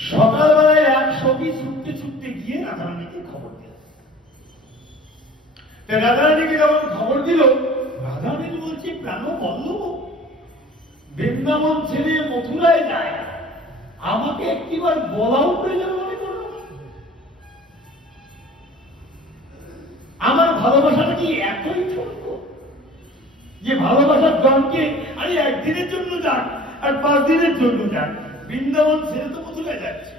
সকালবেলায় এক সখী ছুটতে ছুটতে গিয়ে রাধারানীকে খবর দিল। রাধারানীকে যখন খবর দিল, রাধারানী বলছে, প্রাণ বল্লভ বৃন্দাবন ছেড়ে মথুরায় যায়, আমাকে একটিবার বলাও প্রয়োজন মনে করো? আমার ভালোবাসাটা কি এতই ছোট যে ভালোবাসার জনকে আরে একদিনের জন্য যাক আর 5 দিনের জন্য যাক, বৃন্দাবন ছেড়ে তো মথুরায় যাচ্ছে।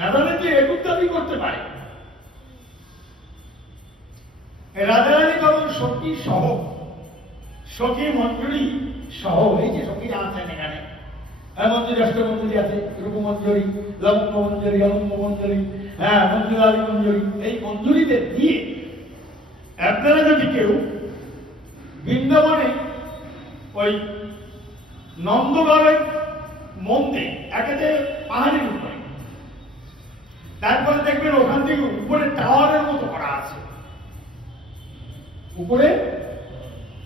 রাধারানী এটুক দাবি করতে পারে। রাধারানী তখন সখী সহ, সখী মঞ্জুরি সহ, এই যে সখীরা আছেন এখানে, মঞ্জুরি অষ্টমঞ্জুরি আছে, রূপমঞ্জুরি, লবঙ্গ মঞ্জুরি, অলঙ্গ মঞ্জুরি, মঞ্জুরালী মঞ্জুরি, এই মঞ্জুরিদের দিয়ে আপনারা যদি কেউ বৃন্দাবনে ওই নন্দগাঁওয়ের মন্দির একেতে পাহাড়ের উপরে, তারপরে দেখবেন ওখান থেকে উপরে টাওয়ারের মতো করা আছে, উপরে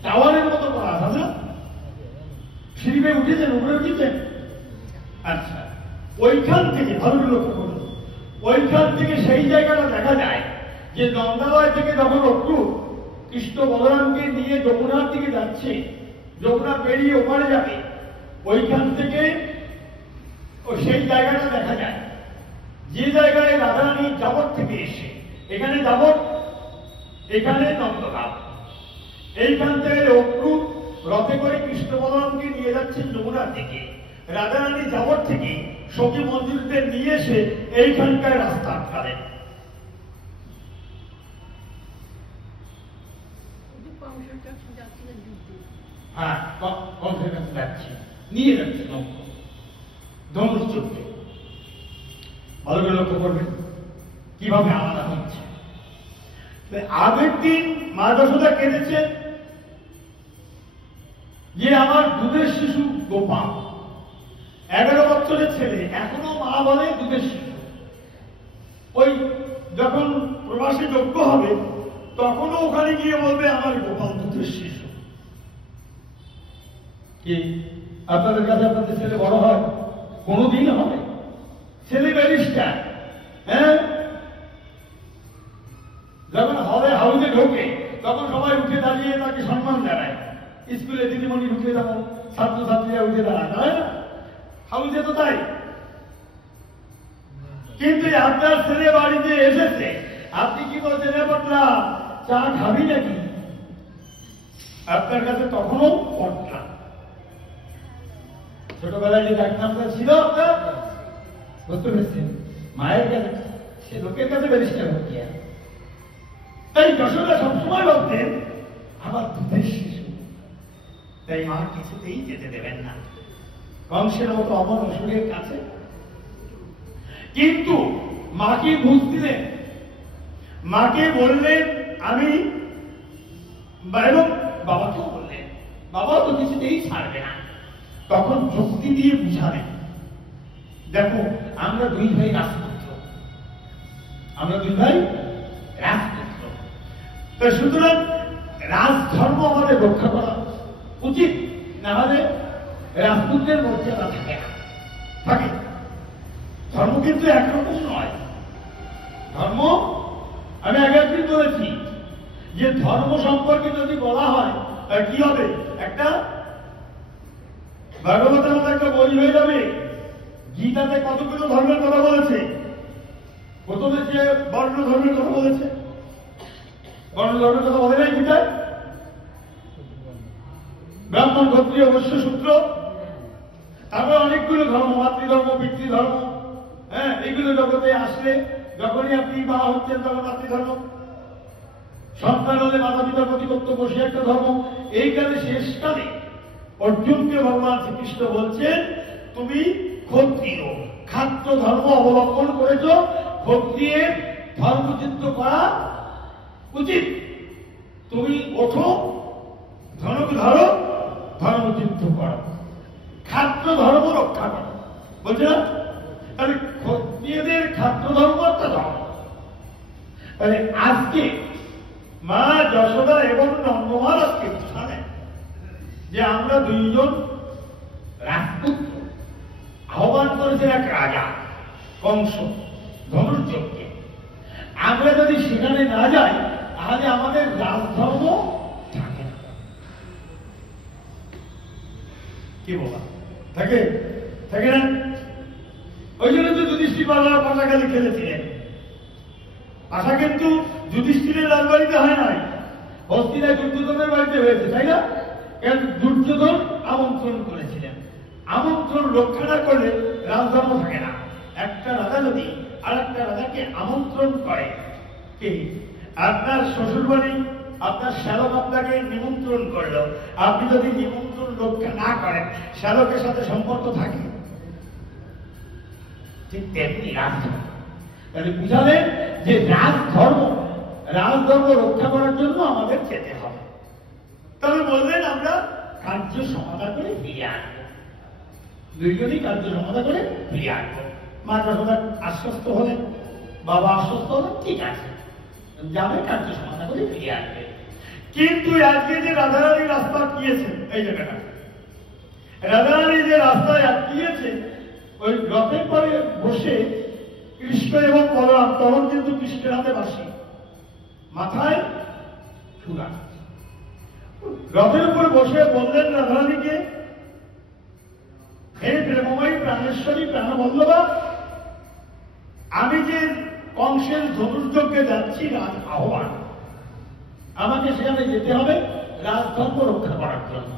টাওয়ারের মতো করা আছে না? সিঁড়ি বেয়ে উঠেছেন, উপরে উঠেছেন? আচ্ছা, ওইখান থেকে ভালো লক্ষ্য করুন, ওইখান থেকে সেই জায়গাটা দেখা যায় যে নন্দালয় থেকে যখন অক্রুর কৃষ্ণ বলরামকে নিয়ে যমুনার দিকে যাচ্ছে, যমুনা পেরিয়ে ওপারে যাবে, ওইখান থেকে সেই জায়গাটা দেখা যায় যে জায়গায় রাধারানী যাবত থেকে এসে, এখানে যাবত, এখানে নন্দগাঁও, এইখান থেকে অক্রুর রথে করে কৃষ্ণ বলরামকে নিয়ে যাচ্ছেন যমুনার দিকে, রাধারানী যাবত থেকে সখী মন্দিরদের নিয়ে এসে এইখানকার রাস্তা আটকালেন। হ্যাঁ, কংসের কাছে যাচ্ছে, নিয়ে যাচ্ছে ধনুষ চলতে। ভালো করে লক্ষ্য করবেন কিভাবে আলাদা হচ্ছে। আগের দিন মা যশোদা কেঁদেছেন যে আমার দুধের শিশু গোপাল, 11 বছরের ছেলে, এখনো মা বলে দুধের শিশু। ওই যখন প্রবাসী যোগ্য হবে তখনও ওখানে গিয়ে বলবে আমার গোপাল দুধের শিশু। কি আপনাদের কাছে আপনাদের ছেলে বড় হয়? কোনদিন হবে? ছেলে ব্যারিস্টার, যখন হবে হাউসে ঢোকে তখন সবাই উঠে দাঁড়িয়ে তাকে সম্মান জানায়। স্কুলে দিদিমণি ঢুকে যেমন ছাত্রছাত্রীরা উঠে দাঁড়ায়, তাই না? হাউসে তো তাই। কিন্তু আপনার ছেলে বাড়িতে এসেছে, আপনি কি বলছেন, পটলা চা খাবি নাকি? আপনার কাছে তখনও পটলা। ছোটবেলায় যে ডাকনামটা ছিল আপনার, বুঝতে পেরেছেন? মায়ের কাছে, সে লোকের কাছে ব্যারিস্টার হচ্ছে। তাই যশোদা সবসময় বলতেন আমার দুধের শিশু। তাই মা কিছুতেই যেতে দেবেন না কংসের মতো অমর অসুরের কাছে। কিন্তু মাকে বুঝলেন, মাকে বললেন আমি, এবং বাবাকেও বললেন, বাবাও তো কিছুতেই ছাড়বে না। তখন যুক্তি দিয়ে বুঝালেন, দেখো আমরা 2 ভাই রাজপুত্র, আমরা 2 ভাই রাজপুত্র, তো সুতরাং রাজধর্ম আমাদের রক্ষা করা উচিত, না হলে রাজপুত্রের মর্যাদা থাকে না। থাকে ধর্ম কিন্তু একরকম নয়। ধর্ম আমি আগে একদিন বলেছি যে ধর্ম সম্পর্কে যদি বলা হয় কি হবে, একটা ভাগবতের মতো একটা বই হয়ে যাবে। গীতাতে কতগুলো ধর্মের কথা বলেছে? প্রথমে যে বর্ণ ধর্মের কথা বলেছে, বর্ণ ধর্মের কথা বলে নাই গীতায়? ব্রাহ্মণ, ক্ষত্রিয়, বৈশ্য, শূদ্র, তারপরে অনেকগুলো ধর্ম, মাতৃধর্ম, পিতৃধর্ম, এইগুলো জগতে আসলে যখনই আপনি বাবা হচ্ছেন তখন মাতৃধর্ম, সন্তান হলে মাতা পিতার প্রতি কর্তব্য, সে একটা ধর্ম। এইখানে শেষকালে অর্জুনকে ভগবান শ্রীকৃষ্ণ বলছেন, তুমি ক্ষত্রিয়, খাদ্য ধর্ম অবলম্বন করেছ, ক্ষত্রিয়ের ধর্মযুদ্ধ করা উচিত। তুমি ওঠো, ধনুক ধরো, ধর্মযুদ্ধ করো, খাদ্য ধর্ম রক্ষা করো। বলছে না? তাহলে ক্ষত্রিয়দের খাদ্য ধর্ম একটা ধর্ম। তাহলে আজকে মা যশোদা এবং নন্দমহারাজকে জানে যে আমরা দুইজন রাজপুত্র আহ্বান করেছেন এক রাজা কংস ধনুর্যজ্ঞে। আমরা যদি সেখানে না যাই তাহলে আমাদের রাজধর্ম থাকে না। কি বলা থাকে? থাকে না? ওই জন্য তো যুধিষ্ঠির পাশাখালি খেলেছিলেন। আশা কিন্তু যুধিষ্ঠিরের রাজবাড়িতে হয় নাই, হস্তিনায় দুর্যোধনের বাড়িতে হয়েছে, তাই না? কারণ দুর্যোধন আমন্ত্রণ করেছিলেন। আমন্ত্রণ রক্ষা না করলে রাজধর্ম থাকে না। একটা রাজা যদি আর একটা রাজাকে আমন্ত্রণ করে, কি আপনার শ্বশুরবাড়ি আপনার শ্যালক আপনাকে নিমন্ত্রণ করলো, আপনি যদি নিমন্ত্রণ রক্ষা না করেন, শ্যালকের সাথে সম্পর্ক থাকে? ঠিক তেমনি রাজধর্ম। তাহলে বুঝালেন যে রাজধর্ম রক্ষা করার জন্য আমাদের যেতে হবে। তবে বললেন আমরা কার্য সমাধা করে ফিরে আসবো, দুইজনই কার্য সমাধা করে ফিরে আসবো। মা যশোদা আশ্বস্ত হলেন, বাবা আশ্বস্ত হলেন, ঠিক আছে যাবে, কার্য সমাধা করে ফিরে আসবে। কিন্তু আজকে যে রাধারানী রাস্তা আটকিয়েছেন, এই জায়গাটা রাধারানী যে রাস্তায় আটকিয়েছে, ওই রথের পরে বসে কৃষ্ণ এবং বলরাম, তখন কিন্তু কৃষ্ণের হাতে বাঁশি, মাথায় চূড়া, রথের উপর বসে বললেন রাধারানীকে, হে প্রেমময়ী প্রাণেশ্বরী প্রাণবল্লভা, আমি যে কংসের ধনুর্যজ্ঞে যাচ্ছি রাজ আহ্বান, আমাকে সেখানে যেতে হবে রাজধর্ম রক্ষা করার জন্য।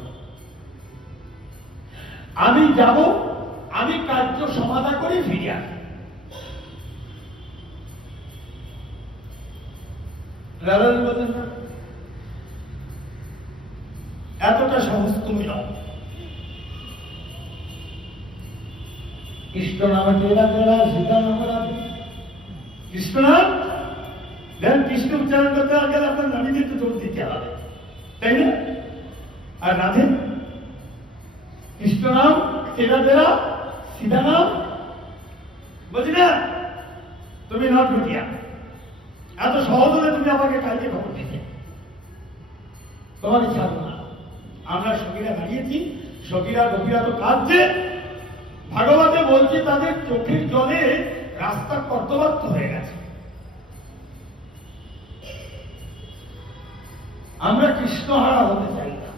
আমি যাব, আমি কার্য সমাধা করে ফিরে আসব। রাধারানী বলেন না, এতটা সহজ তুমি নও। কৃষ্ণ নামে তেরা তেরা, সীতা নামে রাধে। কৃষ্ণ নাম দেন, কৃষ্ণ উচ্চারণ করতে গেলে আপনার নামীকে একটু জোর দিতে হবে, তাই না? আর রাধে কৃষ্ণ নাম তেরা তেরা, সীতা নাম, বলছি না তুমি নট ভুটিয়া। এত সহজ হলে তুমি আমাকে কালকে খবর দিতে, তোমাকে ছাড়বো না। আমরা সখীরা দাঁড়িয়েছি, সখীরা গোপীরা তো কাঁদছে। ভাগবতে বলছে তাদের চোখের জলে রাস্তা কর্তব্য হয়ে গেছে। আমরা কৃষ্ণহারা হতে চাই না,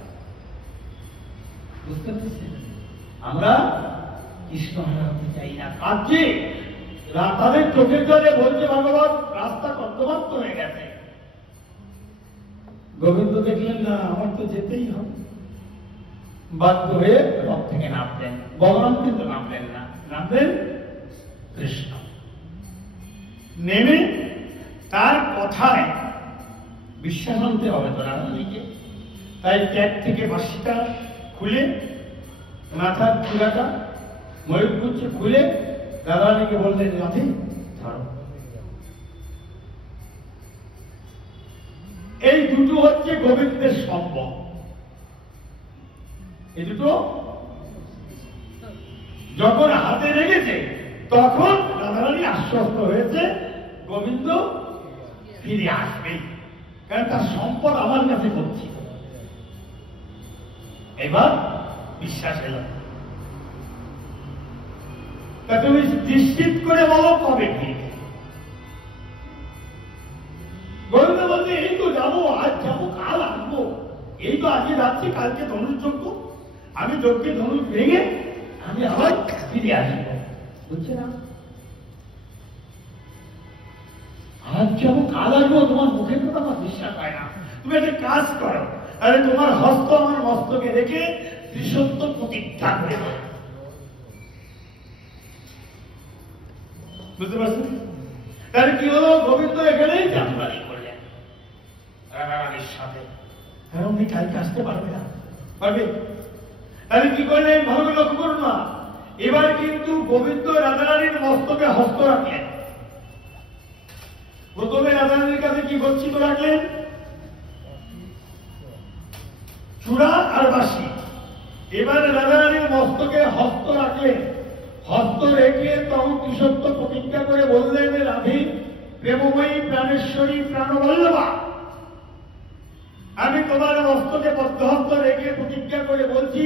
বুঝতে পারছেন? আমরা কৃষ্ণহারা হতে চাই না, কাঁদছে। তাদের চোখের জলে বলছে ভাগবত রাস্তা কর্তব্য হয়ে গেছে। গোবিন্দ দেখলেন না, আমার তো যেতেই হবে, বাধ্য হয়ে রথ থেকে নামলেন। বলরাম কিন্তু নামলেন না, নামলেন কৃষ্ণ। নেমে তার কথায় বিশ্বাস আনতে হবে তো রাধারানীকে। তাই ট্যাগ থেকে বাঁশিটা খুলে, মাথার চূড়াটা ময়ূরপুচ্ছ খুলে রাধারানীকে বললেন, রাধে ধরো। এই দুটো হচ্ছে গোবিন্দের সম্ভব। এই দুটো যখন হাতে লেগেছে তখন রাধারানী আশ্বস্ত হয়েছে গোবিন্দ ফিরে আসবে, কারণ তার সম্পদ আমার কাছে করছি। এবার বিশ্বাস এলো। তা তুমি নিশ্চিত করে বলো কবে ফিরবে? গোবিন্দ বলছে এই তো যাবো, আজ যাবো, কাল আসবো। এই তো আজকে যাচ্ছি, কালকে ধনুর্যজ্ঞ, আমি যজ্ঞে ধনুষ ভেঙে আমি আবার ফিরে আসবো। বুঝছে না? আজ যাবো, কাল আসবো, তোমার মুখের কথা আমার বিশ্বাস হয় না। তুমি একটা কাজ করো, আরে তোমার হস্ত আমার মস্তকে রেখে ত্রিসত্য প্রতিজ্ঞা করে দাও। বুঝতে পারছেন? তাহলে কি হলো? গোবিন্দ এখানেই চাঁদবাড়ি করলেন। রাধারানীর সাথে। হ্যাঁ, উনি কালকে আসতে পারবে না, পারবে? তাহলে কি করলেন ভালো করে লক্ষ্য করুন না। এবার কিন্তু গোবিন্দ রাধারানীর মস্তকে হস্ত রাখলেন। প্রথমে রাধারানীর কাছে কি গচ্ছিত রাখলেন? চূড়া আর বাঁশি। এবারে রাধারানীর মস্তকে হস্ত রাখলেন। হস্ত রেখে তখন কৃষত্ব প্রতিজ্ঞা করে বললেন, রাধে প্রেমময়ী প্রাণেশ্বরী প্রাণবল্লভা, আমি তোমার মস্তকে বদ্ধহস্ত রেখে প্রতিজ্ঞা করে বলছি,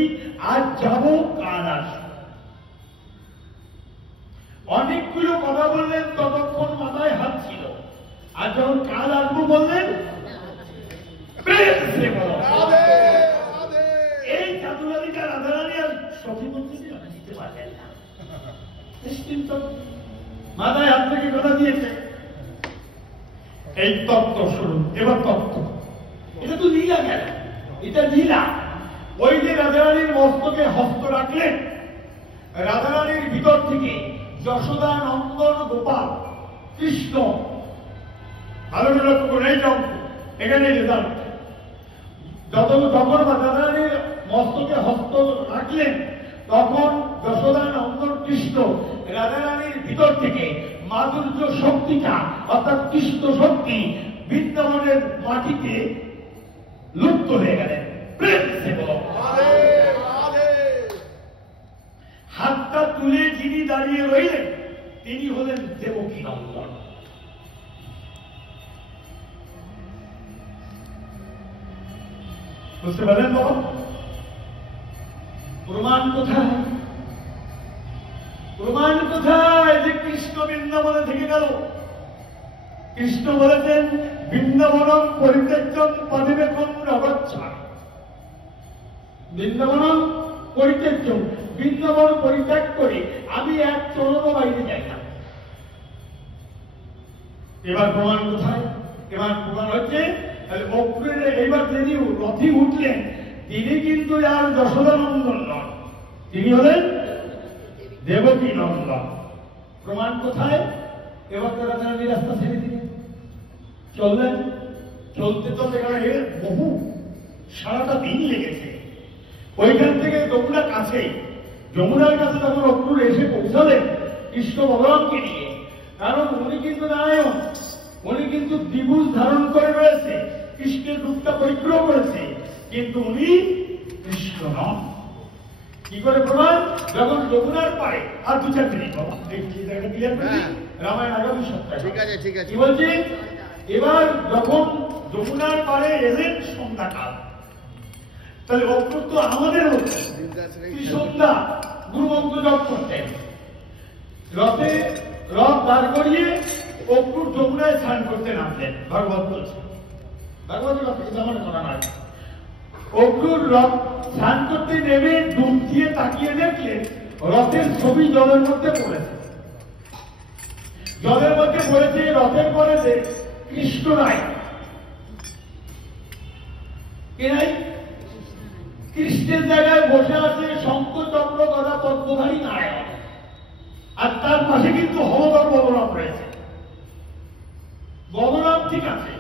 আজ যাব কাল আসবো। অনেকগুলো কথা বললেন, ততক্ষণ মাথায় হাত ছিল। আর যখন কাল আসবো বললেন, এই চাতুরাদিকা রাধারানী আর সখী বলতে দিতে পারলেন না। মাথায় হাত থেকে কথা দিয়েছে। এই তত্ত্ব শুনুন, এবার তত্ত্ব। এটা তো লীলা গেল, এটা লীলা। ওই যে রাধারানীর মস্তকে হস্ত রাখলেন, রাধারানীর ভিতর থেকে যশোদা, নন্দন, গোপাল, কৃষ্ণ, ভালো লক্ষ্য করে এই অঙ্ক, এখানে রেজাল্ট। যখন রাধারানীর মস্তকে হস্ত রাখলেন, তখন যশোদা, নন্দন, কৃষ্ণ রাধারানীর ভিতর থেকে মাধুর্য শক্তিটা, অর্থাৎ কৃষ্ণ শক্তি বৃন্দাবনের মাটিতে লুপ্ত হয়ে গেলেন। হাতটা তুলে যিনি দাঁড়িয়ে রইলেন, তিনি হলেন দেবকী নন্দন। বুঝতে পারলেন বাবা? প্রমাণ কোথায়? প্রমাণ কোথায় যে কৃষ্ণ বৃন্দাবনে থেকে গেল? কৃষ্ণ বলেছেন, বৃন্দাবনম পরিত্যাজ্যম পদিবেকম নগচ্ছা। বৃন্দাবনম পরিত্যাজ্যম, বৃন্দাবন পরিত্যাগ করে আমি এক চরণও বাইরে যাই না। এবার প্রমাণ কোথায়? এবার প্রমাণ হচ্ছে, এইবার যিনি রথে উঠলেন, তিনি কিন্তু আর যশোদানন্দন নন, তিনি হলেন দেবকী নন্দন। প্রমাণ কোথায়? এবার তো রাধারানী রাস্তা ছেড়ে দিলেন, চললেন। চলতে চলতে বহু সারাটা দিন লেগেছে। ওইখান থেকে যমুনা কাছে, যমুনার কাছে যখন অক্রুর এসে পৌঁছালেন কৃষ্ণ বলরামকে নিয়ে, কারণ উনি কিন্তু নারায়ণ, উনি কিন্তু দ্বিভুজ ধারণ করে রয়েছে, কৃষ্ণের রূপটা পরিগ্রহ করেছে, কিন্তু উনি কৃষ্ণ নন। কি করে প্রমাণ? যখন যমুনার পারে, আর দু চার মিনিট রামায়ণ আগামী সপ্তাহে, ঠিক আছে ঠিক আছে, কি বলছি? এবার যখন যমুনার পারে এলেন সন্ধ্যাকাল, তাহলে অক্রুর তো আমাদের মতো সন্ধ্যা গুরুমন্ত্র জপ করতেন। রথে রথ দাঁড় করিয়ে অক্রুর যমুনায় স্নান করতে নামলেন। ভাগবত বলছে, ভাগবতের কথা যেমন করা নয়। অক্রুর রথ স্নান করতে নেমে ডুব দিয়ে তাকিয়ে দেখলেন রথের ছবি জলের মধ্যে পড়েছে। জলের মধ্যে পড়েছে, রথের পরে যে কৃষ্ণ নাই, কে নাই? কৃষ্ণের জায়গায় বসে আছে শঙ্খ, চক্র, গদা, পদ্মধারী নারায়ণ, আর তার পাশে কিন্তু হলধর বলরাম রয়েছে। বলরাম ঠিক আছে,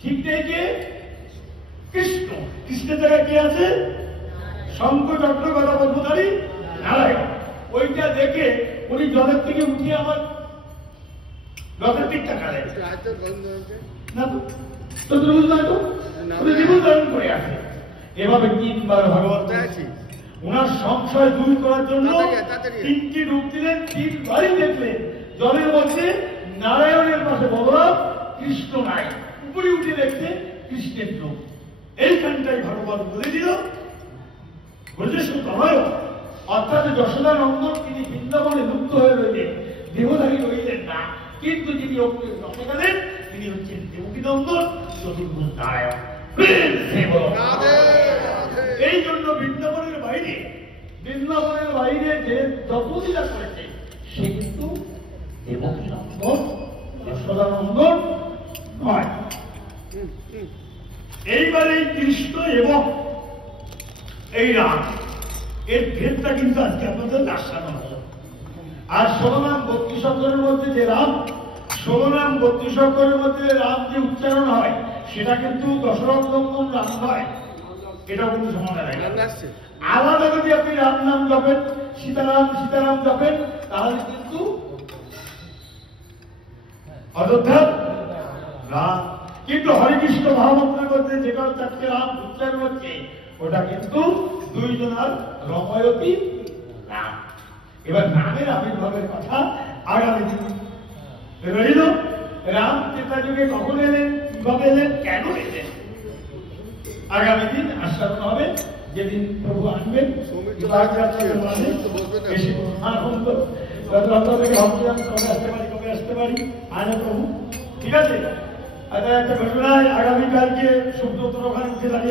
ঠিক নেই কে? কৃষ্ণ। কৃষ্ণের জায়গায় কে আছে? শঙ্খ, চক্র, গদা, পদ্মধারী নারায়ণ। ওইটা দেখে উনি জলের থেকে উঠিয়ে আমার রথের দিক তাকালেন না, তো দ্বিভুজ ধারণ করে আছে। এভাবে তিনবার ভাগবত আছে। ওনার সংশয় দূর করার জন্য তিনটি রূপ দিলেন, তিনবারই দেখলেন জলের মধ্যে নারায়ণের পাশে বলরাম, কৃষ্ণ নাই। উপরে উঠে দেখছে কৃষ্ণের রূপ। এইখানটাই ভাগবত বলে দিল, বুঝেছো তোমায়? অর্থাৎ যশোদা নন্দন তিনি বৃন্দাবনে লুপ্ত হয়ে রইলেন, দেহধারী রইলেন না, কিন্তু যিনি রথে গেলেন তিনি হচ্ছেন দেবকী নন্দন, চতুর্ভুজ নারায়ণ। এই জন্য বৃন্দাবনের বাইরে যে যত লীলা করেছে সে কিন্তু দেবকী নন্দন, যশোদা নন্দন নয়। এইবার এই কৃষ্ণ এবং এই রাম, এর ভেদটা কিন্তু আজকে আপনাদের দর্শানো হলো। আর 16 নাম 32 অক্ষরের মধ্যে যে রাম, 16 নাম 32 অক্ষরের মধ্যে রাম যে উচ্চারণ হয়, সেটা কিন্তু দশরথ নন্দন রাম নয়, এটাও কিন্তু সমাধান হয়। আলাদা যদি আপনি রাম নাম জপেন, সীতারাম সীতারাম জপেন, তাহলে কিন্তু অযোধ্যার রাম। কিন্তু হরে কৃষ্ণ মহামন্ত্রের মধ্যে যেটা চারটে রাম উচ্চারণ হচ্ছে, ওটা কিন্তু দুইজনার রময়তী রাম। এবার রামের আবির্ভাবের কথা আগামী দিন রইল। রাম ত্রেতা যুগে কখন এলেন, কিভাবে এলেন, কেন এলেন, আগামী দিন আশ্বাসন হবে, যেদিন প্রভু আসবেন। আনন্দ থেকে ভাবছি আমি কবে আসতে পারি আনে প্রভু। ঠিক আছে, একটা ঘটনায় আগামীকালকে সুব্রত ওখানে উঠে দাঁড়িয়ে